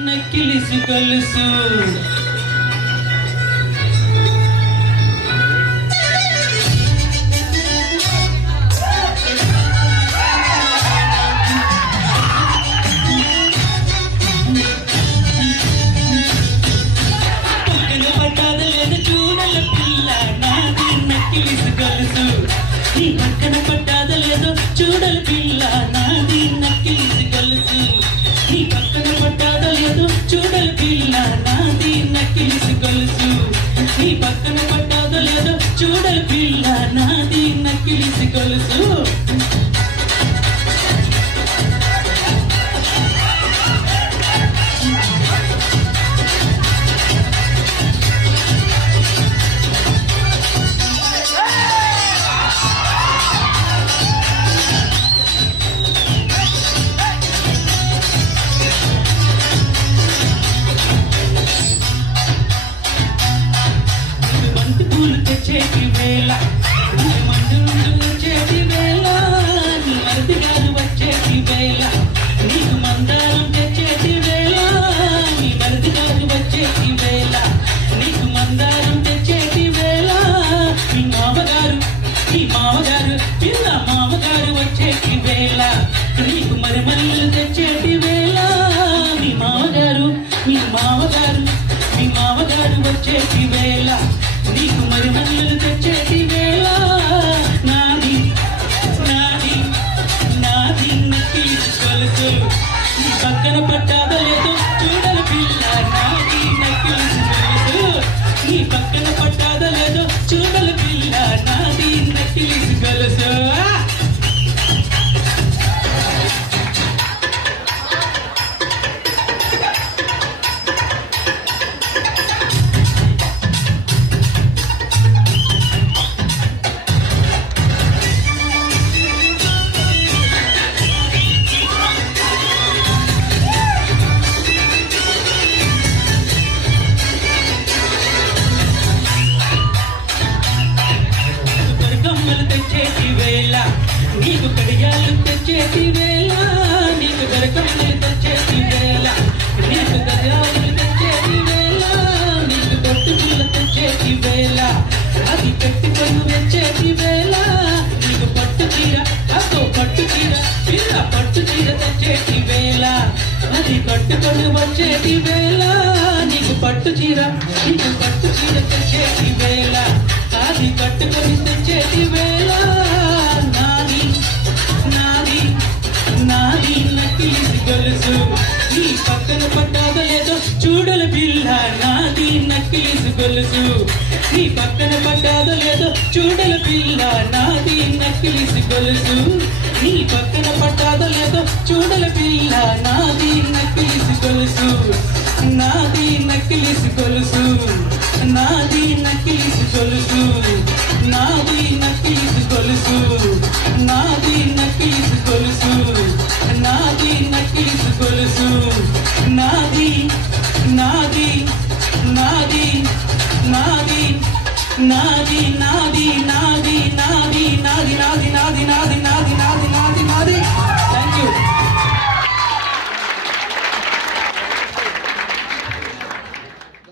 నక్కిలిసి గొలుసు నీ పక్కన పట్టాద లేదో చూడల పిల్ల నాది నక్కిలిసి గొలుసు నీ పక్కన పట్టాద లేదో చూడల పిల్ల నాది నక్కిలిసి గొలుసు నీ పక్కన పట్టాద లేదో చూడల పిల్ల నాది నక్కిలిసి గొలుసు చేతి వేళ మందు చేతి వేళ నీ మరిది గారు వచ్చేటి వేళ నీకు మందారం తెచ్చేటి వేళ నీ మరిది గారు వచ్చేటి వేళ నీకు మందారం తెచ్చేటి వేళ నీ మామగారు పిల్ల మామగారు వచ్చేటి వేళ నీకు మరిమల్లు తెచ్చేటి వేళ మీ మామగారు వచ్చేటి వేళ నీకు మరి మల్లెలు తెచ్చేటి వేళ నాది నాది నాది నక్కిలిసి గొలుసు నీ పక్కన పట్టాద లేదో చూడల పిల్ల నాది నక్కిలిసి గొలుసు నీ పక్కన పట్టాద లేదో చూడల పిల్ల నాది నక్కిలిసి గొలుసు తెచ్చేటి వేళ నీకు కడియాలు తెచ్చేటి వేళ నీకు గరకమ్మలు తెచ్చేటి వేళ నీకు గడియాలు తెచ్చేటి వేళ నీకు గొట్టుకులు తెచ్చేటి వేళ అది పెట్టుకొని వచ్చేటి వేళ నీకు పట్టు చీర అదో పట్టు చీర పిల్ల పట్టు చీర తెచ్చేటి వేళ అది కట్టుకొని వచ్చేటి వేళ నీకు పట్టు చీర తెచ్చేటి వేళ అది కట్టుకొని తెచ్చేటి వేళ నాది నాది నాది నక్కిలిసి గొలుసు నీ పక్కన పట్టాద లేదో చూడల పిల్ల నాది నక్కిలిసి గొలుసు నీ పక్కన పట్టాద లేదో చూడల పిల్ల నాది నక్కిలిసి గొలుసు నీ పక్కన పట్టాద లేదో చూడల పిల్ల నాది నక్కిలిసి గొలుసు నాది నక్కిలిసి గొలుసు నాది నక్కిలిసి గొలుసు నాది నక్కిలిసి గొలుసు నాది నక్కిలిసి గొలుసు నాది నక్కిలిసి గొలుసు నాది నాది నాది నాది నాది నాది నాది నాది నాది నాది నాది నాది నాది